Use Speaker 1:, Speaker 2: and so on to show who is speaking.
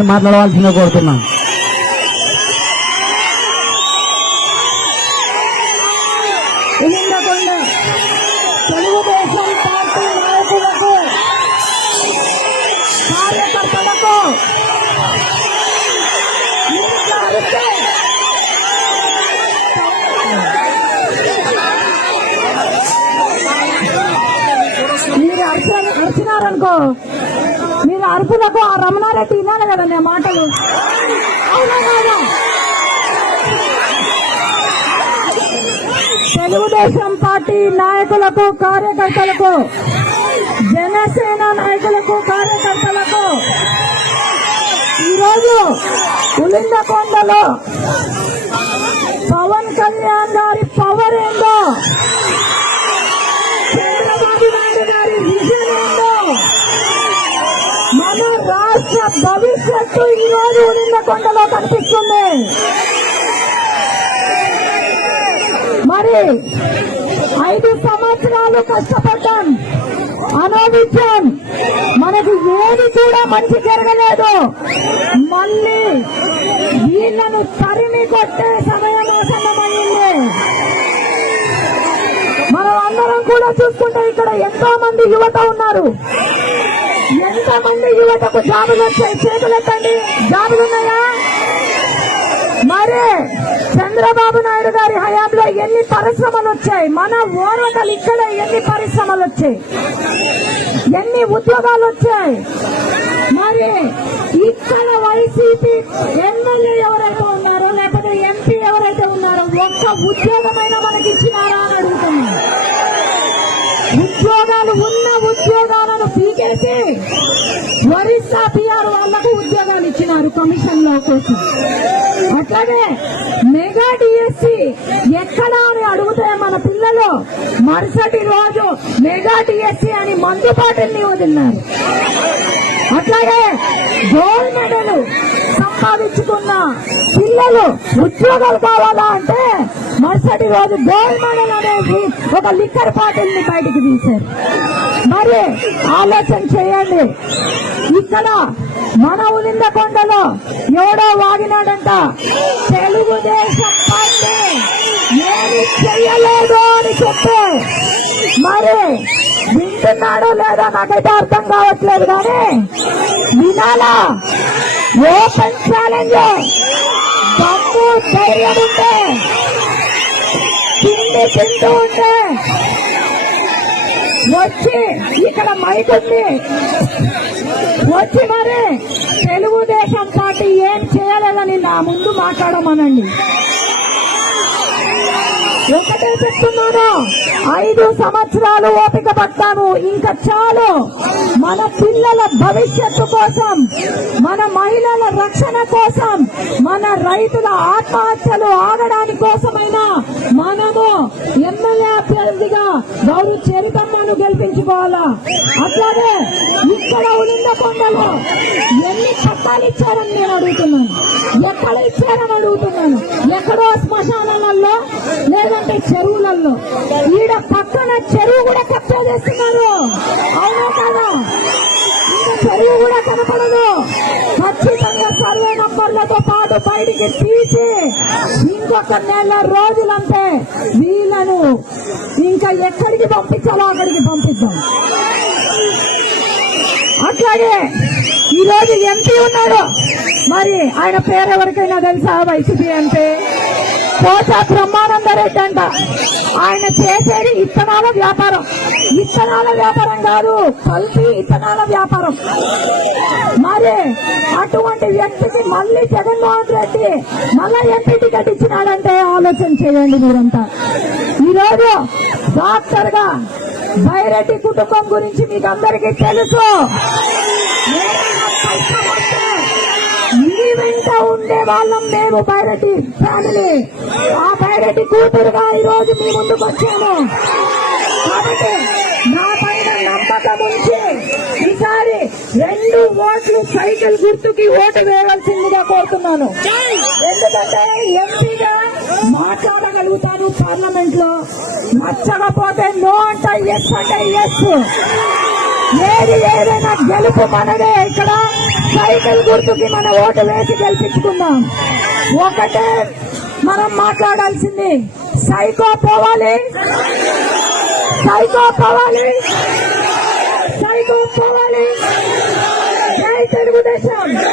Speaker 1: మాట్లాడవలసిందిగా కోరుతున్నాను.
Speaker 2: తెలుగుదేశం పార్టీ నాయకులకు కార్యకర్తలకు మీరు అరిచి మీరు అరుపులకు ఆ రమణారెడ్డి వినాలి కదా నా మాటలు. అవునా కాదా? తెలుగుదేశం పార్టీ నాయకులకు కార్యకర్తలకు జనసేన నాయకులకు కార్యకర్తలకు ఈరోజు ఉలిందకొండలో పవన్ కళ్యాణ్ గారి పవర్ ఏందో? రాష్ట్ర భవిష్యత్తు ఈరోజు కొండలో కనిపిస్తుంది. మరి ఐదు సంవత్సరాలు కష్టపడ్డాం. అనుభవించాం మనకు ఏది కూడా మంచి జరగలేదు. మళ్ళీ వీళ్ళను తరిమి కొట్టే సమయం ఆసన్నమైంది. మనం అందరం కూడా చూసుకుంటే ఇక్కడ ఎంతో మంది యువత ఉన్నారు. ఎంత మంది యువతకు జాబులు వచ్చాయి. చేతులెత్తండి జాబులు ఉన్నాయా? మరి చంద్రబాబు నాయుడు గారి హయాంలో ఎన్ని పరిశ్రమలు వచ్చాయి? మన ఓరటలు ఇక్కడ ఎన్ని పరిశ్రమలు వచ్చాయి? ఎన్ని ఉద్యోగాలు వచ్చాయి? మరి ఇక్కడ వైసీపీ ఎమ్మెల్యే ఎవరైతే ఉన్నారో లేకపోతే ఎంపీ ఎవరైతే ఉన్నారో ఒక్క ఉద్యోగమైనా మనకి ఇచ్చినారా అని అడుగుతున్నాను. ఉద్యోగాలు కమిషన్లో కోసం అట్లాగే మెగా డిఎస్సి ఎక్కడ అని అడిగితే మన పిల్లలు. మరుసటి రోజు మెగా డిఎస్సి అని మందు బాటిల్ని వదిలినారు. అట్లాగే గోల్డ్ మెడల్ సంపాదించుకున్న పిల్లలు ఉద్యోగాలు కావాలా అంటే మరుసటి రోజు గోల్డ్ మెడల్ అనేది ఒక లిక్కర్ బాటిల్ని బయటికి తీశారు. మరి ఆలోచన చేయండి. ఇక్కడ మన ఉలిందకొండలో ఎవడో వాగినాడంట. తెలుగుదేశం పార్టీ ఏమి చెయ్యలేదు అని చెప్పి. మరి వింటున్నాడో లేదో నాకైతే అర్థం కావట్లేదు కానీ వినాలా? Open challenge. దమ్ము ధైర్యం ఉంటే తిండి తింటూ ఉంటే వచ్చి ఇక్కడ మైకుంది వచ్చి మరి తెలుగుదేశం పార్టీ ఏం చేయలేదని నా ముందు మాట్లాడమనండి. ఒకటే చెప్తున్నాను. ఐదు సంవత్సరాలు ఓపిక పట్టాను. ఇంకా చాలు. మన పిల్లల భవిష్యత్తు కోసం మన మహిళల రక్షణ కోసం మన రైతుల ఆత్మహత్యలు ఆగడానికి కోసమైనా మనము ఎమ్మెల్యే అభ్యర్థిగా గౌరవ చరితమ్మను గెలిపించుకోవాలా? అట్లాగే ఇక్కడ ఉలిందకొండలో ఎన్ని చట్టాలు ఇచ్చారని నేను అడుగుతున్నాను. ఎక్కడ ఇచ్చారని అడుగుతున్నాను. ఎక్కడో శ్మశానాలలో లేదంటే చెరువులలో. ఈడ పక్కన చెరువు కూడా కబ్జా చేస్తున్నారు. అవునా కదా? చెరువు కూడా కనపడదు. ఖచ్చితంగా సర్వే నంబర్లతో పాటు బయటికి తీసి ఇంకొక నెల రోజులంటే వీళ్ళను ఇంకా ఎక్కడికి పంపించాలో అక్కడికి పంపిద్దాం. అట్లాగే ఈరోజు ఎంపీ ఉన్నాడు. మరి ఆయన పేరు ఎవరికైనా తెలుసా వైసీపీ ఎంపీ? కోట బ్రహ్మానంద రెడ్డి అంట. ఆయన చేసేది ఇత్తనాల వ్యాపారం. ఇత్తనాల వ్యాపారం కాదు కలిసి ఇత్తనాల వ్యాపారం. మరి అటువంటి వ్యక్తికి మళ్ళీ జగన్మోహన్ రెడ్డి మళ్ళా ఎంపీ టికెట్ ఇచ్చినాడంటే ఆలోచన చేయండి మీరంతా. ఈరోజు డాక్టర్గా బైరెడ్డి కుటుంబం గురించి మీకు అందరికీ తెలుసు. వెంట ఉండే వాళ్ళం మేము బైరెడ్డి ఫ్యామిలీ. ఆ బైరెడ్డి కూతురుగా ఈ రోజు మీ ముందుకు వచ్చాను కాబట్టి నా పైన నమ్మకం ఉంచి ఈసారి రెండు ఓట్లు సైకిల్ గుర్తుకి ఓటు వేయవలసిందిగా కోరుతున్నాను. ఎందుకంటే ఎంపీగా మాట్లాడగలుగుతాను పార్లమెంట్లో నచ్చకపోతే నో అంట ఎస్ అంటే ఎస్ ఏది ఏదైనా గెలుపు మనదే ఇక్కడ. సైకిల్ గుర్తుకి మన ఓటు వేసి గెలిపించుకుందాం. ఒకటే మనం మాట్లాడాల్సింది సైకో పోవాలి. సైకో పోవాలి. సైకో పోవాలి. జై తెలుగుదేశం.